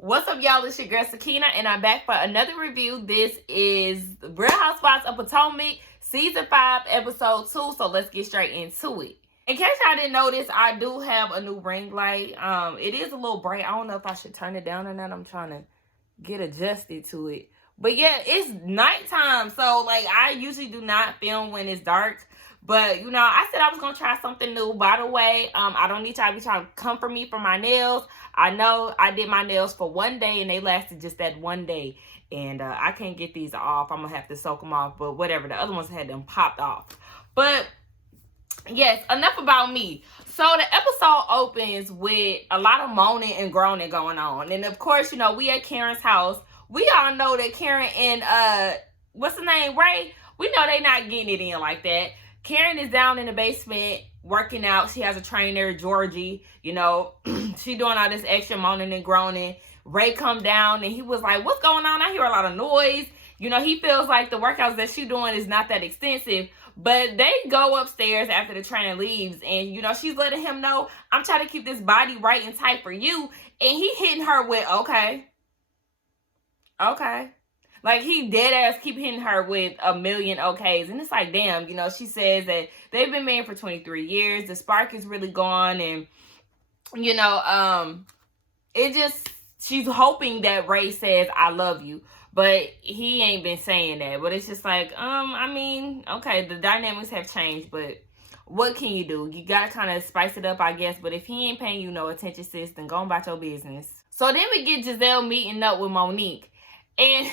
What's up, y'all? It's your girl Sakina, and I'm back for another review. This is Real Housewives of Potomac, Season 5, Episode 2, so let's get straight into it. In case y'all didn't notice, I do have a new ring light. It is a little bright. I don't know if I should turn it down or not. I'm trying to get adjusted to it. But yeah, it's nighttime, so like I usually do not film when it's dark. But, you know, I said I was going to try something new. By the way, I don't need y'all to be trying to come for me for my nails. I know I did my nails for one day, and they lasted just that one day. And I can't get these off. I'm going to have to soak them off. But whatever, the other ones had them popped off. But, yes, enough about me. So, the episode opens with a lot of moaning and groaning going on. And, of course, you know, we at Karen's house. We all know that Karen and, what's the name, Ray? We know they not getting it in like that. Karen is down in the basement working out. She has a trainer, Georgie. You know, she doing all this extra moaning and groaning. Ray come down and he was like, what's going on? I hear a lot of noise. You know, he feels like the workouts that she doing is not that extensive. But they go upstairs after the trainer leaves. And, you know, she's letting him know, I'm trying to keep this body right and tight for you. And he hitting her with, okay. Like, he dead ass keep hitting her with a million okays. And it's like, damn, you know, she says that they've been married for 23 years. The spark is really gone. And, you know, it just, she's hoping that Ray says, I love you. But he ain't been saying that. But it's just like, I mean, okay, the dynamics have changed. But what can you do? You got to kind of spice it up, I guess. But if he ain't paying you no attention, sis, then go about your business. So then we get Gizelle meeting up with Monique. And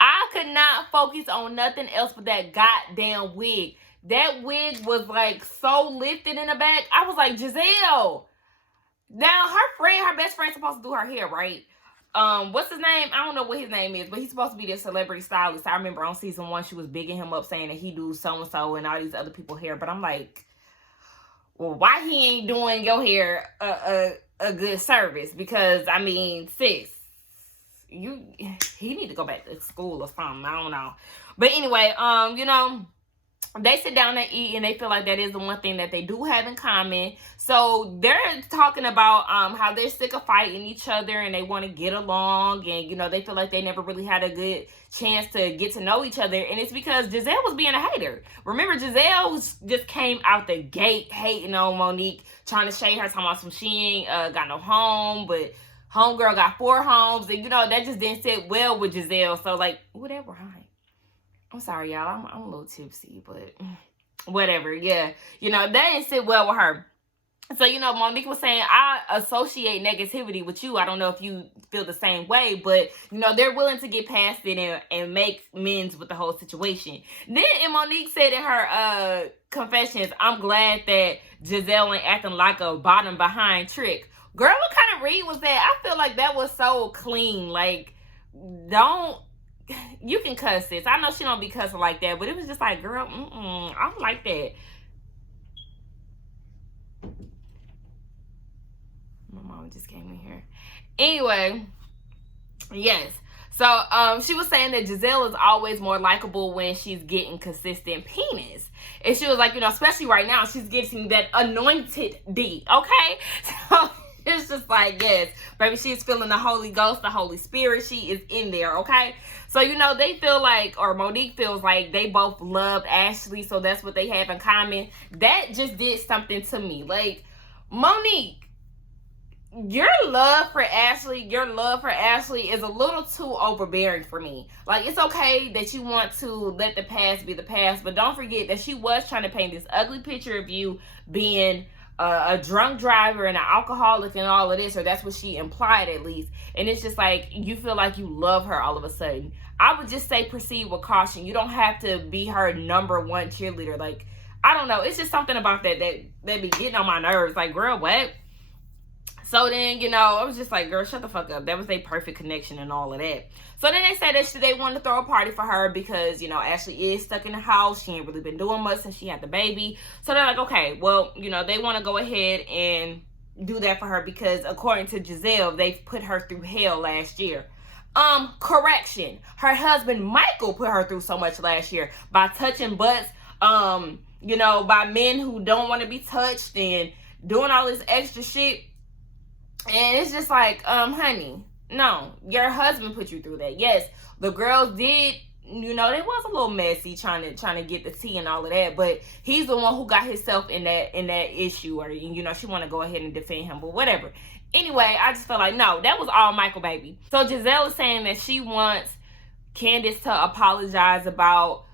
I could not focus on nothing else but that goddamn wig. That wig was like so lifted in the back. I was like, Gizelle. Now her best friend, supposed to do her hair, right? What's his name? I don't know what his name is, but he's supposed to be the celebrity stylist. I remember on season 1, she was bigging him up saying that he do so-and-so and all these other people hair. But I'm like, well, why he ain't doing your hair a good service? Because, I mean, sis, he need to go back to school or something. I don't know. But anyway, you know, they sit down and eat, and they feel like that is the one thing that they do have in common. So they're talking about how they're sick of fighting each other and they want to get along, and you know, they feel like they never really had a good chance to get to know each other. And it's because Gizelle was being a hater. Remember, Gizelle just came out the gate hating on Monique, trying to shade her, talking about some she ain't got no home, but homegirl got 4 homes, and you know, that just didn't sit well with Gizelle. So like, whatever. I'm sorry, y'all. I'm a little tipsy, but whatever. Yeah, you know, that didn't sit well with her. So, you know, Monique was saying, I associate negativity with you. I don't know if you feel the same way, but, you know, they're willing to get past it and make amends with the whole situation. Then, and Monique said in her confessions, I'm glad that Gizelle ain't acting like a bottom behind trick. Girl, what kind of read was that? I feel like that was so clean. Like, you can cuss, sis. I know she don't be cussing like that, but it was just like, girl, I don't like that. My mom just came in here. Anyway, yes. So, she was saying that Gizelle is always more likable when she's getting consistent penis. And she was like, you know, especially right now, she's getting that anointed D, okay? So, it's just like, yes, baby, she's feeling the Holy Ghost, the Holy Spirit. She is in there, okay? So, you know, they feel like, or Monique feels like they both loved Ashley, so that's what they have in common. That just did something to me. Like, Monique, your love for Ashley is a little too overbearing for me. Like, it's okay that you want to let the past be the past, but don't forget that she was trying to paint this ugly picture of you being a drunk driver and an alcoholic and all of this, or that's what she implied at least. And it's just like, you feel like you love her all of a sudden. I would just say proceed with caution. You don't have to be her number 1 cheerleader. Like, I don't know. It's just something about that be getting on my nerves. Like, girl, what? So then, you know, I was just like, girl, shut the fuck up. That was a perfect connection and all of that. So then they said that they wanted to throw a party for her because, you know, Ashley is stuck in the house. She ain't really been doing much since she had the baby. So they're like, okay, well, you know, they want to go ahead and do that for her because according to Gizelle, they've put her through hell last year. Correction. Her husband, Michael, put her through so much last year by touching butts, you know, by men who don't want to be touched and doing all this extra shit. And it's just like, honey, no, your husband put you through that. Yes, the girls did, you know, they was a little messy trying to get the tea and all of that, but he's the one who got himself in that issue, or, you know, she want to go ahead and defend him, but whatever. Anyway, I just feel like, no, that was all Michael, baby. So Gizelle is saying that she wants Candace to apologize about,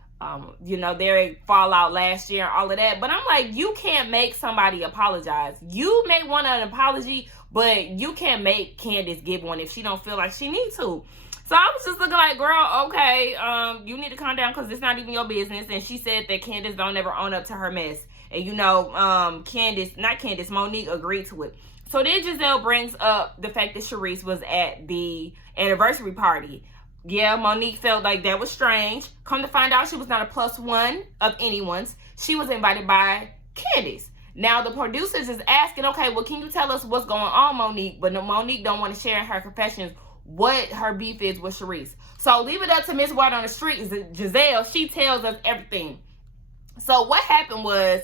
you know, their fallout last year and all of that. But I'm like, you can't make somebody apologize. You may want an apology, but you can't make Candace give one if she don't feel like she needs to. So I was just looking like, girl, okay, you need to calm down because it's not even your business. And she said that Candace don't ever own up to her mess. And, you know, Monique agreed to it. So then Gizelle brings up the fact that Charisse was at the anniversary party. Yeah, Monique felt like that was strange. Come to find out, she was not a plus one of anyone's. She was invited by Candace. Now, the producers is asking, okay, well, can you tell us what's going on, Monique? But Monique don't want to share in her confessions what her beef is with Charisse. So leave it up to Miss White on the street. Gizelle, she tells us everything. So what happened was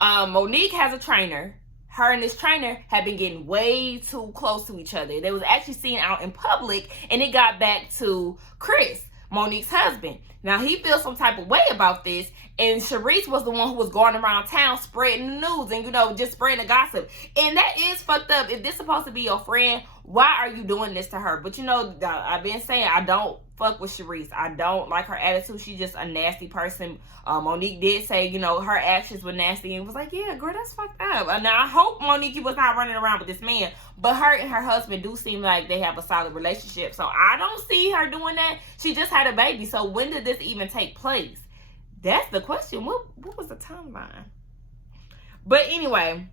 Monique has a trainer. Her and this trainer had been getting way too close to each other. They was actually seen out in public, and it got back to Chris, Monique's husband. Now, he feels some type of way about this, and Charisse was the one who was going around town spreading the news and, you know, just spreading the gossip. And that is fucked up. If this supposed to be your friend, why are you doing this to her? But, you know, I've been saying I don't fuck with Charisse. I don't like her attitude. She's just a nasty person. Monique did say, you know, her actions were nasty, and was like, yeah, girl, that's fucked up. Now, I hope Monique was not running around with this man, but her and her husband do seem like they have a solid relationship. So I don't see her doing that. She just had a baby. So when did this even take place? That's the question. What was the timeline? But anyway,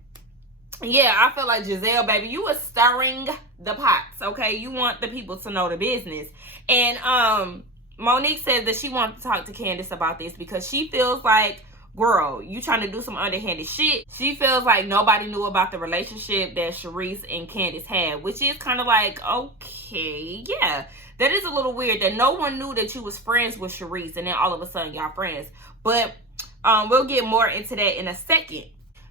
yeah, I feel like Gizelle, baby, you are stirring the pots, okay? You want the people to know the business. And Monique says that she wants to talk to Candace about this because she feels like, girl, you trying to do some underhanded shit. She feels like nobody knew about the relationship that Charisse and Candace had, which is kind of like, okay, yeah. That is a little weird that no one knew that you was friends with Charisse and then all of a sudden y'all friends. But we'll get more into that in a second.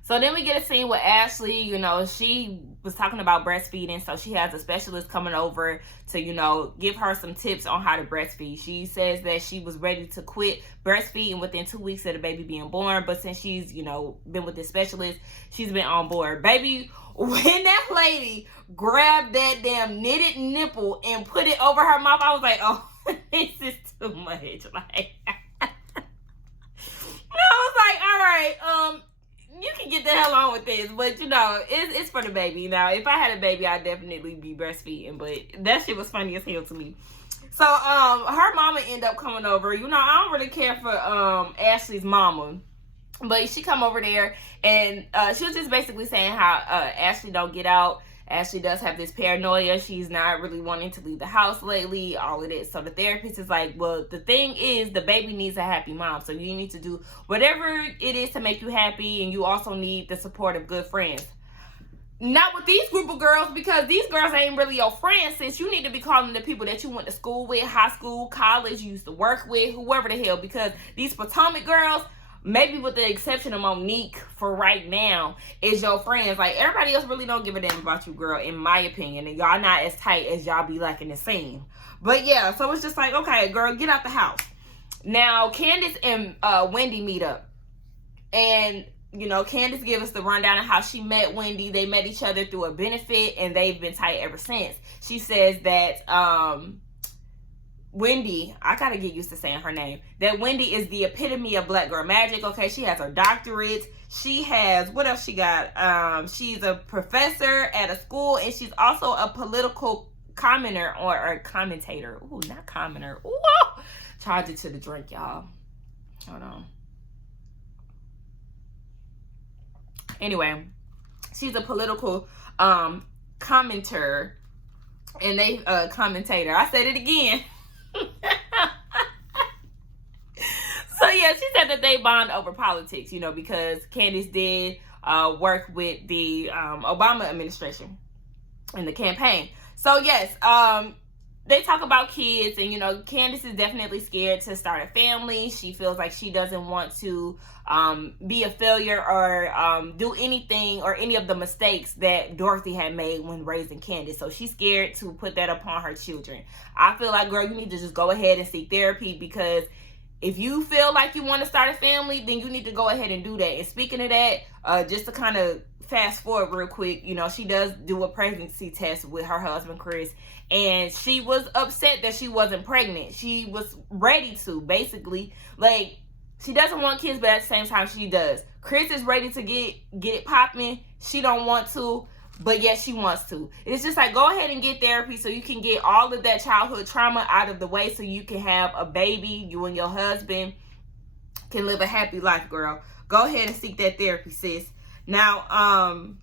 So then we get a scene with Ashley. You know, she was talking about breastfeeding. So she has a specialist coming over to, you know, give her some tips on how to breastfeed. She says that she was ready to quit breastfeeding within 2 weeks of the baby being born. But since she's, you know, been with this specialist, she's been on board. Baby, when that lady grabbed that damn knitted nipple and put it over her mouth, I was like, oh, this is too much. Like, I was like, all right, you can get the hell on with this, but you know, it's for the baby. Now, if I had a baby, I'd definitely be breastfeeding, but that shit was funny as hell to me. So, her mama ended up coming over. You know, I don't really care for Ashley's mama, but she come over there, and she was just basically saying how Ashley don't get out. Ashley does have this paranoia. She's not really wanting to leave the house lately, all of this. So the therapist is like, well, the thing is, the baby needs a happy mom. So you need to do whatever it is to make you happy, and you also need the support of good friends. Not with these group of girls, because these girls ain't really your friends, since you need to be calling the people that you went to school with, high school, college, you used to work with, whoever the hell, because these Potomac girls, maybe with the exception of Monique for right now, is your friends. Like, everybody else really don't give a damn about you, girl, in my opinion. And y'all not as tight as y'all be liking to seem. But yeah, so it's just like, okay, girl, get out the house. Now, Candace and Wendy meet up. And, you know, Candace gives us the rundown of how she met Wendy. They met each other through a benefit, and they've been tight ever since. She says that, Wendy, I gotta get used to saying her name, that Wendy is the epitome of black girl magic. Okay, she has her doctorate. She has, what else she got? She's a professor at a school, and she's also a political commenter or commentator. Ooh, not commenter. Ooh, charge it to the drink, y'all. Hold on. Anyway, she's a political commenter, and they commentator. I said it again. So yeah, she said that they bond over politics, you know, because Candace did work with the Obama administration in the campaign. So yes, they talk about kids, and you know, Candace is definitely scared to start a family. She feels like she doesn't want to be a failure or do anything or any of the mistakes that Dorothy had made when raising Candace. So she's scared to put that upon her children. I feel like, girl, you need to just go ahead and seek therapy, because if you feel like you want to start a family, then you need to go ahead and do that. And speaking of that, just to kind of fast forward real quick, you know, she does do a pregnancy test with her husband, Chris, and she was upset that she wasn't pregnant. She was ready to, basically. Like, she doesn't want kids, but at the same time, she does. Chris is ready to get it popping. She don't want to, but yes, she wants to. It's just like, go ahead and get therapy so you can get all of that childhood trauma out of the way, so you can have a baby. You and your husband can live a happy life, girl. Go ahead and seek that therapy, sis. Now,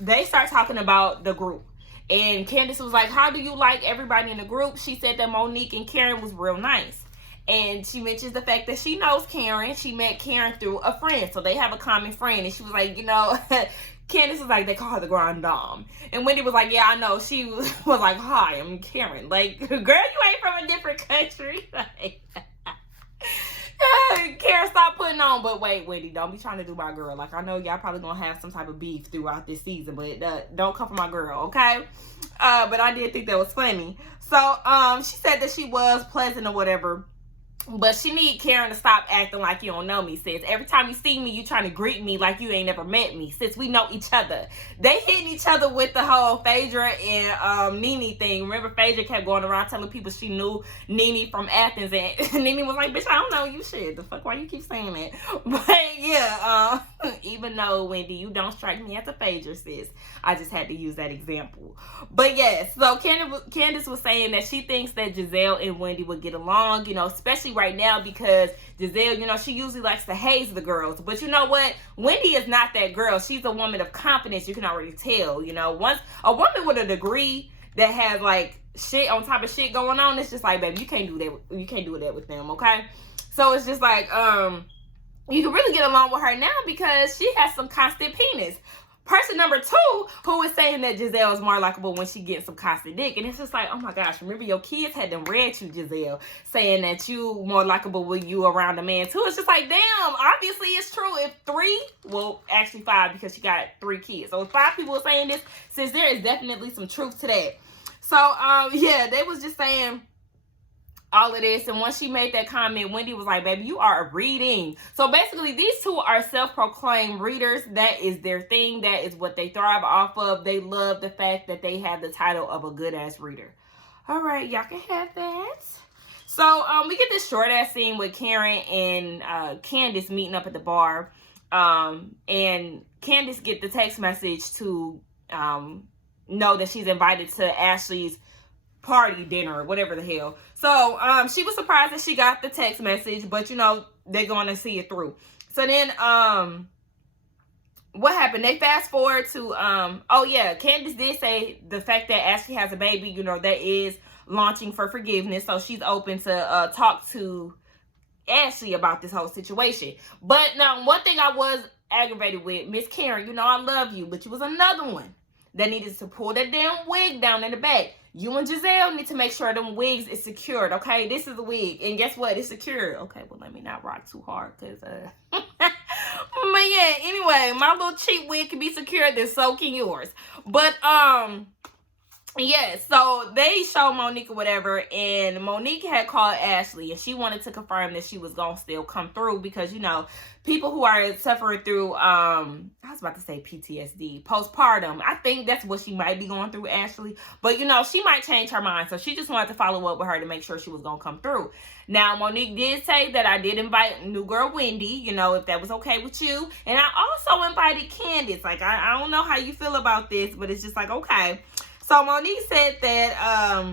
they start talking about the group. And Candace was like, how do you like everybody in the group? She said that Monique and Karen was real nice. And she mentions the fact that she knows Karen. She met Karen through a friend. So they have a common friend. And she was like, you know, Candace was like, they call her the Grand Dame. And Wendy was like, yeah, I know. She was like, hi, I'm Karen. Like, girl, you ain't from a different country. Like, Karen, stop putting on. But wait, Wendy, don't be trying to do my girl. Like, I know y'all probably gonna have some type of beef throughout this season, but don't come for my girl, okay? But I did think that was funny. So she said that she was pleasant or whatever, but she need Karen to stop acting like you don't know me, sis. Every time you see me, you trying to greet me like you ain't never met me, sis. We know each other. They hitting each other with the whole Phaedra and Nene thing. Remember, Phaedra kept going around telling people she knew Nene from Athens, and Nene was like, bitch, I don't know you, shit. The fuck, why you keep saying that? But yeah, even though, Wendy, you don't strike me as a Phaedra, sis. I just had to use that example. But yes, so Candace was saying that she thinks that Gizelle and Wendy would get along, you know, especially right now, because Gizelle, you know, she usually likes to haze the girls. But you know what? Wendy is not that girl. She's a woman of confidence. You can already tell, you know. Once a woman with a degree that has like shit on top of shit going on, it's just like, baby, you can't do that. You can't do that with them, okay? So it's just like, you can really get along with her now because she has some constant penis. Person number 2 who is saying that Gizelle is more likable when she gets some constant dick. And it's just like, oh my gosh, remember your kids had them read you, Gizelle, saying that you more likable when you around a man too. It's just like, damn, obviously it's true. If 3, well, actually 5, because she got 3 kids. So if 5 people are saying this, since there is definitely some truth to that. So, yeah, they was just saying all of this, and once she made that comment, Wendy was like, baby, you are reading. So basically, these two are self-proclaimed readers. That is their thing. That is what they thrive off of. They love the fact that they have the title of a good-ass reader. All right, y'all can have that. So we get this short-ass scene with Karen and Candace meeting up at the bar, and Candace get the text message to know that she's invited to Ashley's party, dinner, or whatever the hell. So she was surprised that she got the text message, but you know, they're gonna see it through. So then what happened? They fast forward to oh yeah, Candace did say the fact that Ashley has a baby, you know, that is launching for forgiveness. So she's open to talk to Ashley about this whole situation. But now, one thing I was aggravated with, Miss Karen, you know I love you, but you was another one that needed to pull that damn wig down in the back. You and Gizelle need to make sure them wigs is secured, okay? This is a wig, and guess what? It's secured. Okay, well, let me not rock too hard, because, but yeah, anyway, my little cheap wig can be secured, then so can yours. But, yeah, so they showed Monique or whatever, and Monique had called Ashley, and she wanted to confirm that she was going to still come through, because, you know, people who are suffering through, I was about to say PTSD, postpartum, I think that's what she might be going through, Ashley, but, you know, she might change her mind, so she just wanted to follow up with her to make sure she was going to come through. Now, Monique did say that I did invite new girl Wendy, you know, if that was okay with you, and I also invited Candace. Like, I don't know how you feel about this, but it's just like, okay. So Monique said that,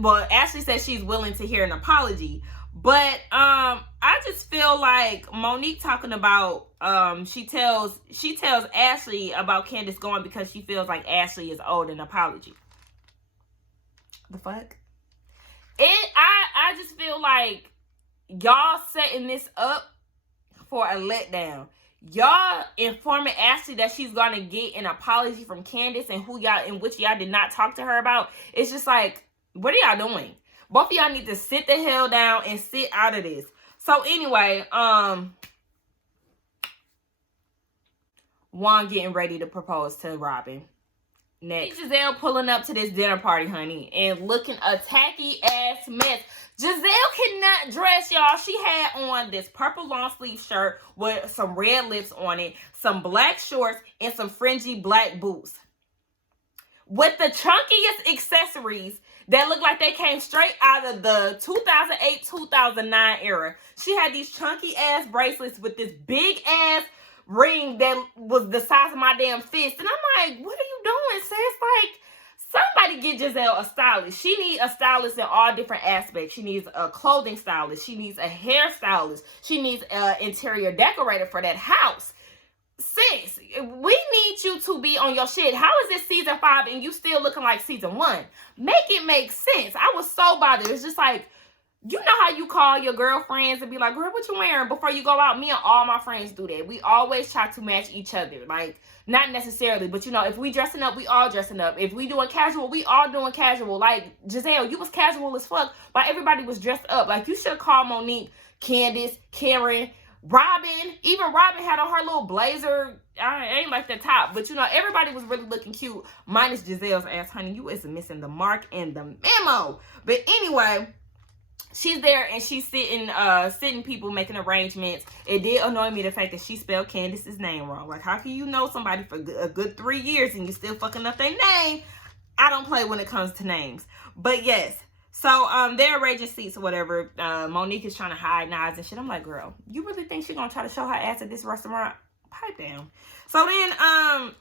well, Ashley said she's willing to hear an apology. But I just feel like Monique talking about, she tells Ashley about Candace going because she feels like Ashley is owed an apology. The fuck? I just feel like y'all setting this up for a letdown. y'all informing Ashley that she's gonna get an apology from Candace and who y'all, in which y'all did not talk to her about. It's just like, what are y'all doing? Both of y'all need to sit the hell down and sit out of this. So anyway, Juan getting ready to propose to Robin. Next, Gizelle pulling up to this dinner party, honey, and looking a tacky ass mess. Gizelle cannot dress, y'all. She had on this purple long sleeve shirt with some red lips on it, some black shorts, and some fringy black boots. With the chunkiest accessories that look like they came straight out of the 2008-2009 era. She had these chunky ass bracelets with this big ass ring that was the size of my damn fist. And I'm like, what are you doing, sis? Like, somebody get Gizelle a stylist. She needs a stylist in all different aspects. She needs a clothing stylist. She needs a hairstylist. She needs an interior decorator for that house. Sis, we need you to be on your shit. How is this season 5 and you still looking like season 1? Make it make sense. I was so bothered. It's just like, you know how you call your girlfriends and be like, girl, what you wearing before you go out? Me and all my friends do that. We always try to match each other. Like, not necessarily, but you know, if we dressing up, we all dressing up. If we doing casual, we all doing casual. Like, Gizelle, you was casual as fuck, but everybody was dressed up. Like, you should call Monique, Candace, Karen, Robin. Even Robin had on her little blazer. I ain't like the top, but you know, everybody was really looking cute, minus Gizelle's ass, honey. You is missing the mark and the memo. But anyway, she's there and she's sitting people making arrangements. It did annoy me the fact that she spelled Candace's name wrong. Like, how can you know somebody for a good 3 years and you still fucking up their name? I don't play when it comes to names. But yes, so they're arranging seats or whatever. Monique is trying to hide knives and shit. I'm like, girl, you really think she's gonna try to show her ass at this restaurant? Pipe down. So then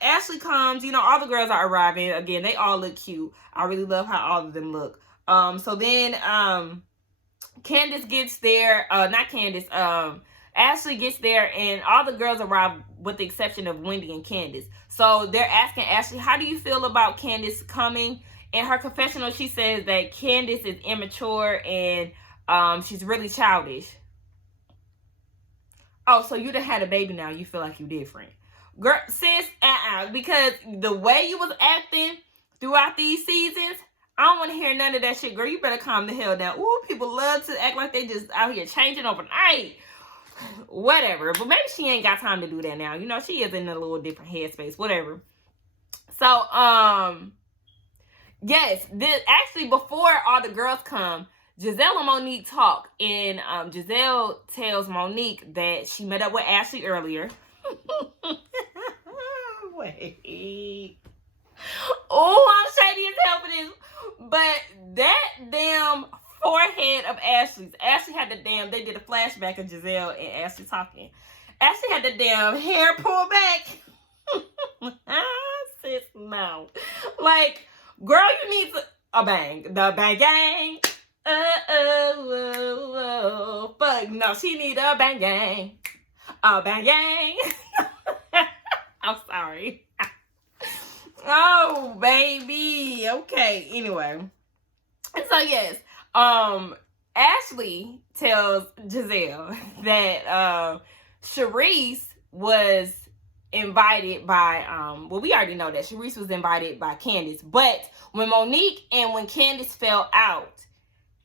Ashley comes. You know, all the girls are arriving. Again, they all look cute. I really love how all of them look. So then Candace gets there. Not Candace. Ashley gets there and all the girls arrive with the exception of Wendy and Candace. So they're asking Ashley, how do you feel about Candace coming? In her confessional, she says that Candace is immature and she's really childish. Oh, so you done had a baby now. You feel like you different. Girl, sis, because the way you was acting throughout these seasons, I don't want to hear none of that shit, girl. You better calm the hell down. Ooh, people love to act like they just out here changing overnight. Whatever. But maybe she ain't got time to do that now. You know, she is in a little different headspace. Whatever. So, yes, actually, before all the girls come, Gizelle and Monique talk. And Gizelle tells Monique that she met up with Ashley earlier. Wait. Oh, I'm shady as hell for this. But that damn forehead of Ashley's. Ashley had the damn, they did a flashback of Gizelle and Ashley talking. Ashley had the damn hair pulled back. Sis, no. Like, girl, you need a bang. The bang gang. Fuck, no, she need a bang gang. A bang gang. I'm sorry. Oh, baby. Okay, anyway. So, yes. Ashley tells Gizelle that Sharice was invited by, well, we already know that Sharice was invited by Candace. But when Monique and when Candace fell out,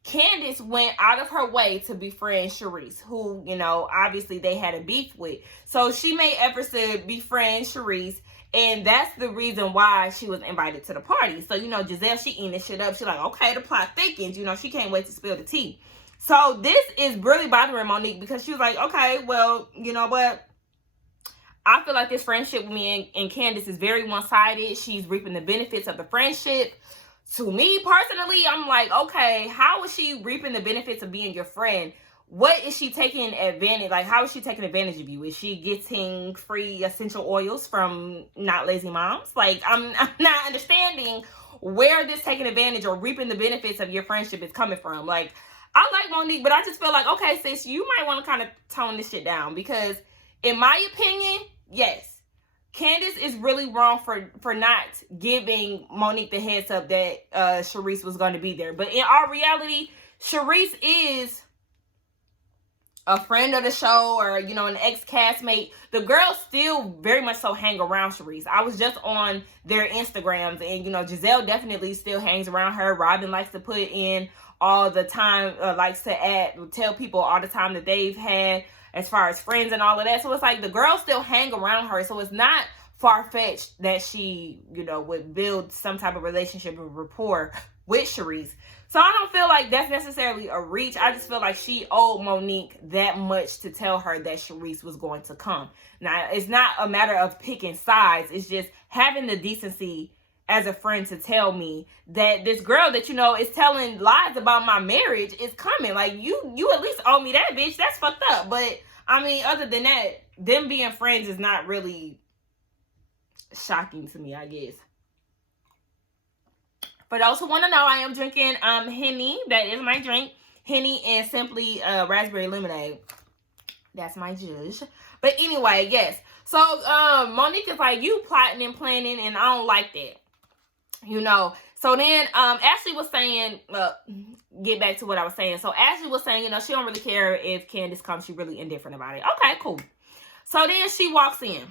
Candace went out of her way to befriend Sharice, who, you know, obviously they had a beef with. So she made efforts to befriend Sharice, and that's the reason why she was invited to the party. So, you know, Gizelle, she eating this shit up. She's like, okay, the plot thickens. You know, she can't wait to spill the tea. So this is really bothering Monique because she was like, okay, well, you know what? I feel like this friendship with me and Candace is very one-sided. She's reaping the benefits of the friendship. To me, personally, I'm like, okay, how is she reaping the benefits of being your friend? What is she taking advantage? Like, how is she taking advantage of you? Is she getting free essential oils from Not Lazy Moms? Like, I'm not understanding where this taking advantage or reaping the benefits of your friendship is coming from. Like, I like Monique, but I just feel like, okay, sis, you might want to kind of tone this shit down because, in my opinion, yes, Candace is really wrong for not giving Monique the heads up that Sharice was going to be there. But in our reality, Sharice is a friend of the show or, you know, an ex-castmate, the girls still very much so hang around Charisse. I was just on their Instagrams, and, you know, Gizelle definitely still hangs around her. Robin likes to put in all the time, likes to tell people all the time that they've had as far as friends and all of that. So it's like the girls still hang around her. So it's not far-fetched that she, you know, would build some type of relationship or rapport with Charisse. So I don't feel like that's necessarily a reach. I just feel like she owed Monique that much to tell her that Charisse was going to come. Now, it's not a matter of picking sides. It's just having the decency as a friend to tell me that this girl that, you know, is telling lies about my marriage is coming. Like, you at least owe me that, bitch. That's fucked up. But, I mean, other than that, them being friends is not really shocking to me, I guess. For those who want to know, I am drinking Henny. That is my drink. Henny and Simply Raspberry Lemonade. That's my judge. But anyway, yes. So, Monique is like, you plotting and planning, and I don't like that. You know. So then, Ashley was saying, get back to what I was saying. So, Ashley was saying, you know, she don't really care if Candace comes. She's really indifferent about it. Okay, cool. So then she walks in.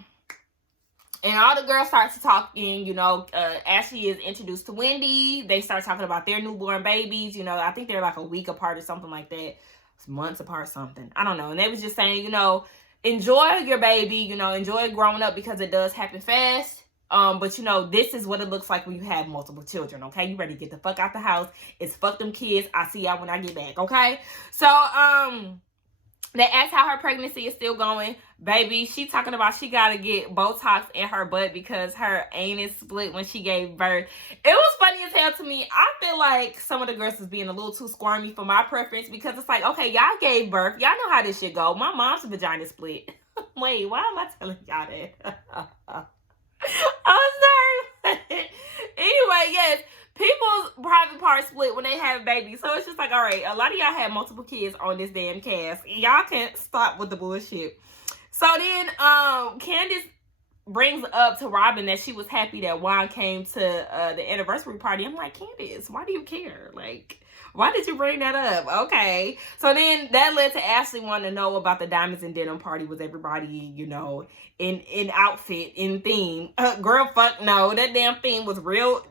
And all the girls start to talking, you know, Ashley is introduced to Wendy. They start talking about their newborn babies. You know, I think they're like a week apart or something like that. It's months apart or something. I don't know. And they was just saying, you know, enjoy your baby, you know, enjoy growing up because it does happen fast. But, you know, this is what it looks like when you have multiple children, okay? You ready to get the fuck out the house. It's fuck them kids. I'll see y'all when I get back, okay? So, they asked how her pregnancy is still going. Baby, she talking about she got to get Botox in her butt because her anus split when she gave birth. It was funny as hell to me. I feel like some of the girls is being a little too squirmy for my preference because it's like, okay, y'all gave birth. Y'all know how this shit go. My mom's vagina split. Wait, why am I telling y'all that? I'm sorry. Anyway, yes. People's private parts split when they have babies. So it's just like, all right, a lot of y'all have multiple kids on this damn cast. Y'all can't stop with the bullshit. So then Candace brings up to Robin that she was happy that Juan came to the anniversary party. I'm like, Candace, why do you care? Like, why did you bring that up? Okay. So then that led to Ashley wanting to know about the diamonds and denim party. Was everybody, you know, in outfit, in theme? Girl, fuck no. That damn theme was real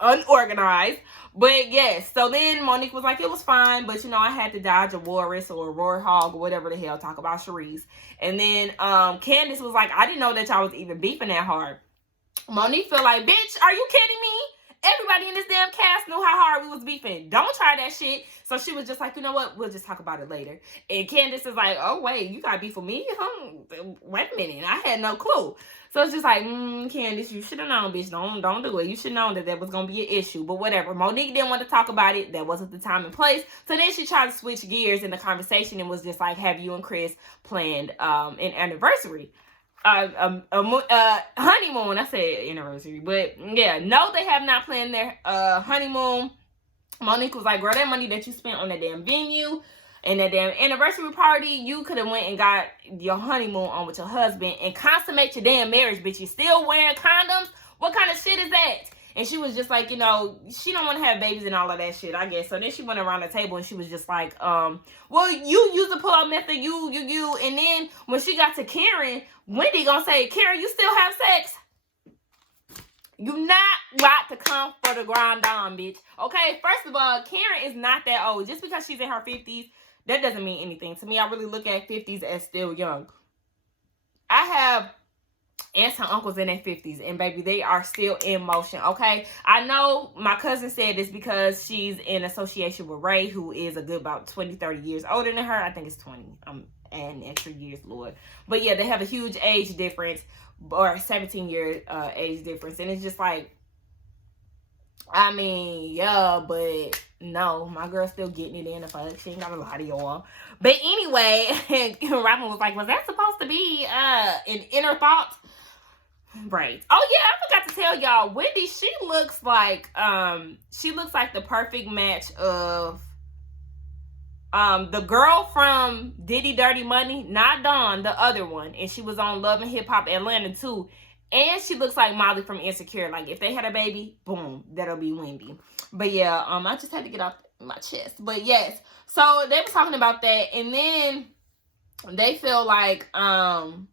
unorganized. But yes, so then Monique was like, it was fine, but you know, I had to dodge a walrus or a roar hog or whatever the hell, talk about Charisse. And then Candace was like, I didn't know that y'all was even beefing that hard. Monique feel like, bitch, are you kidding me? Everybody in this damn cast knew how hard we was beefing. Don't try that shit. So she was just like, you know what? We'll just talk about it later. And Candace is like, oh, wait, you got beef with me? Wait a minute. I had no clue. So it's just like, Candace, you should have known, bitch. Don't do it. You should have known that was going to be an issue. But whatever. Monique didn't want to talk about it. That wasn't the time and place. So then she tried to switch gears in the conversation and was just like, have you and Chris planned an anniversary? Honeymoon. I said anniversary, but yeah, no, they have not planned their honeymoon. Monique was like, girl, that money that you spent on that damn venue and that damn anniversary party, you could have went and got your honeymoon on with your husband and consummate your damn marriage, bitch. You still wearing condoms? What kind of shit is that? And she was just like, you know, she don't want to have babies and all of that shit, I guess. So then she went around the table and she was just like, well, you use the pull-out method, you. And then when she got to Karen, Wendy gonna say, Karen, you still have sex? You not got to come for the grand dame, bitch. Okay, first of all, Karen is not that old. Just because she's in her 50s, that doesn't mean anything. To me, I really look at 50s as still young. I have aunts and uncles in their 50s, and baby, they are still in motion, okay? I know my cousin said this because she's in association with Ray, who is a good about 20, 30 years older than her. I think it's 20. I'm adding extra years, Lord. But yeah, they have a huge age difference, or 17-year age difference, and it's just like, I mean, yeah, but no, my girl's still getting it in the fuck. She ain't got a lot of y'all. But anyway, Robin was like, was that supposed to be an inner thought? Right. Oh yeah, I forgot to tell y'all, Wendy, she looks like the perfect match of the girl from Diddy Dirty Money, not Dawn, the other one, and she was on Love and Hip Hop Atlanta too. And she looks like Molly from Insecure. Like, if they had a baby, boom, that'll be Wendy. But yeah, I just had to get off my chest. But yes, so they were talking about that, and then they feel like Gizelle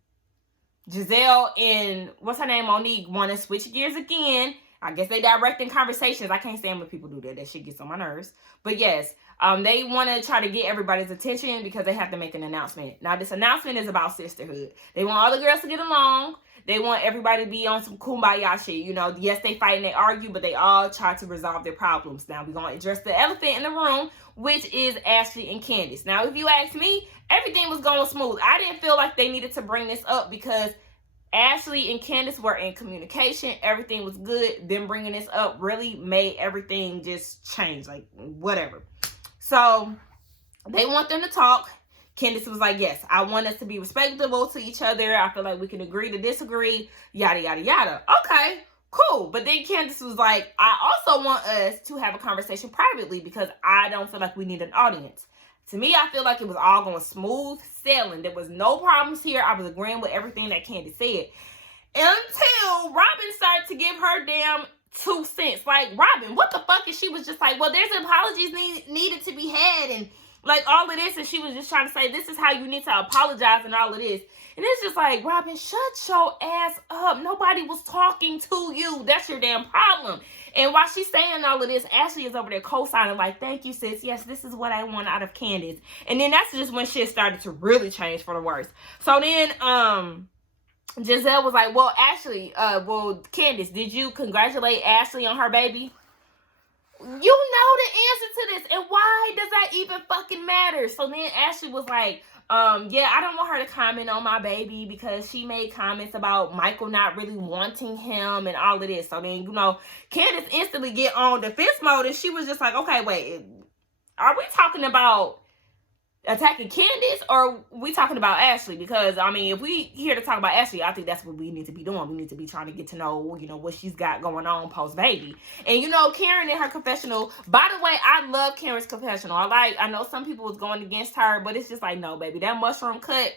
and what's her name, Monique, want to switch gears again. I guess they directing conversations. I can't stand when people do that. That shit gets on my nerves. But yes, they want to try to get everybody's attention because they have to make an announcement. Now, this announcement is about sisterhood. They want all the girls to get along. They want everybody to be on some kumbaya shit. You know, yes, they fight and they argue, but they all try to resolve their problems. Now, we're going to address the elephant in the room, which is Ashley and Candace. Now, if you ask me, everything was going smooth. I didn't feel like they needed to bring this up because Ashley and Candace were in communication. Everything was good. Them bringing this up really made everything just change. Like, whatever. So, they want them to talk. Candace was like, yes, I want us to be respectable to each other. I feel like we can agree to disagree. Yada, yada, yada. Okay, cool. But then Candace was like, I also want us to have a conversation privately because I don't feel like we need an audience. To me, I feel like it was all going smooth sailing. There was no problems here. I was agreeing with everything that Candace said. Until Robin started to give her damn 2 cents. Like, Robin, what the fuck? And she was just like, well, there's apologies needed to be had and like all of this. And she was just trying to say, this is how you need to apologize and all of this. And it's just like, Robin, shut your ass up. Nobody was talking to you. That's your damn problem. And while she's saying all of this, Ashley is over there co-signing like, thank you, sis. Yes, this is what I want out of Candace. And then that's just when shit started to really change for the worse. So then, Gizelle was like, well, Candace, did you congratulate Ashley on her baby? You know the answer to this. And why does that even fucking matter? So then Ashley was like, yeah, I don't want her to comment on my baby because she made comments about Michael not really wanting him and all of this. So then, you know, Candace instantly get on defense mode and she was just like, okay, wait, are we talking about attacking Candace or we talking about Ashley? Because, I mean, if we here to talk about Ashley, I think that's what we need to be doing. We need to be trying to get to know, you know, what she's got going on post-baby. And, you know, Karen in her confessional, by the way, I love Karen's confessional. I know some people was going against her, but it's just like, no, baby, that mushroom cut,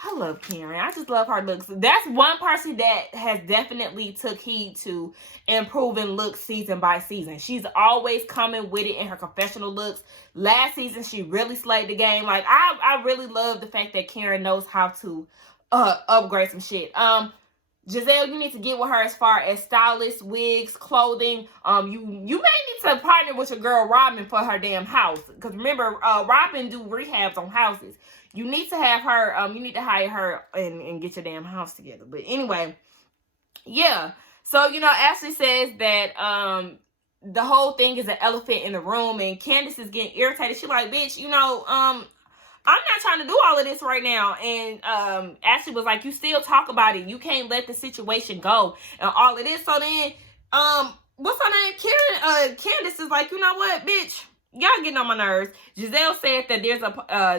I love Karen. I just love her looks. That's one person that has definitely took heed to improving looks season by season. She's always coming with it in her confessional looks. Last season, she really slayed the game. Like, I really love the fact that Karen knows how to upgrade some shit. Gizelle, you need to get with her as far as stylists, wigs, clothing. You may need to partner with your girl Robin for her damn house. Because remember, Robin do rehabs on houses. You need to have her, you need to hire her and get your damn house together. But anyway, yeah. So, you know, Ashley says that the whole thing is an elephant in the room. And Candace is getting irritated. She's like, bitch, you know, I'm not trying to do all of this right now. And Ashley was like, you still talk about it. You can't let the situation go and all of this. So then, what's her name? Candace is like, you know what, bitch? Y'all getting on my nerves. Gizelle said that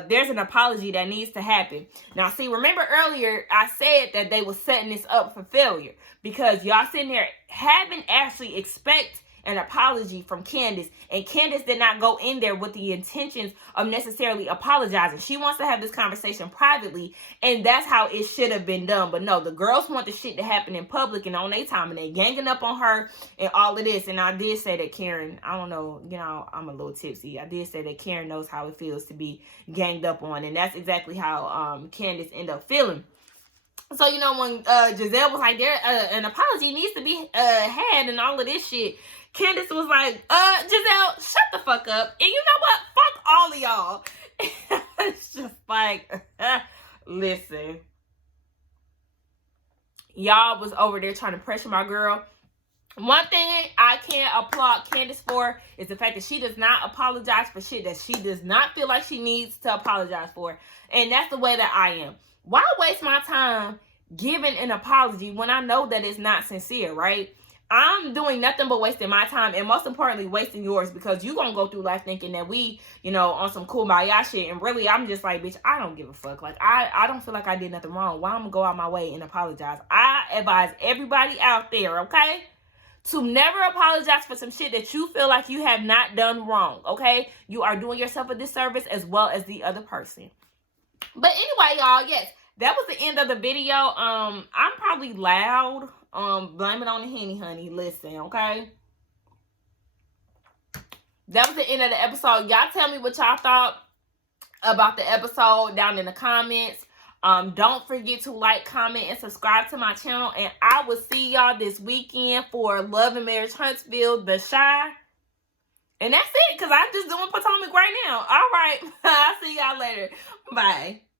there's an apology that needs to happen. Now, see, remember earlier I said that they were setting this up for failure because y'all sitting there having Ashley expect an apology from Candace, and Candace did not go in there with the intentions of necessarily apologizing. She wants to have this conversation privately, and that's how it should have been done. But no, the girls want the shit to happen in public and on their time, and they ganging up on her and all of this. And I did say that Karen, I don't know, you know, I'm a little tipsy. I did say that Karen knows how it feels to be ganged up on, and that's exactly how Candace ended up feeling. So, you know, when Gizelle was like, an apology needs to be had and all of this shit, Candace was like, Gizelle, shut the fuck up. And you know what? Fuck all of y'all. It's just like, listen. Y'all was over there trying to pressure my girl. One thing I can't applaud Candace for is the fact that she does not apologize for shit that she does not feel like she needs to apologize for. And that's the way that I am. Why waste my time giving an apology when I know that it's not sincere, right? I'm doing nothing but wasting my time and most importantly, wasting yours because you're going to go through life thinking that we, you know, on some kumbaya shit. And really, I'm just like, bitch, I don't give a fuck. Like, I don't feel like I did nothing wrong. Why I'm going to go out my way and apologize? I advise everybody out there, okay, to never apologize for some shit that you feel like you have not done wrong, okay? You are doing yourself a disservice as well as the other person. But anyway, y'all, yes, that was the end of the video. I'm probably loud. Blame it on the Henny, honey. Listen, okay? That was the end of the episode. Y'all tell me what y'all thought. about the episode down in the comments. Don't forget to like, comment, and subscribe to my channel. And I will see y'all this weekend for Love and Marriage Huntsville, The Chi. And that's it, because I'm just doing Potomac right now. All right. I'll see y'all later. Bye.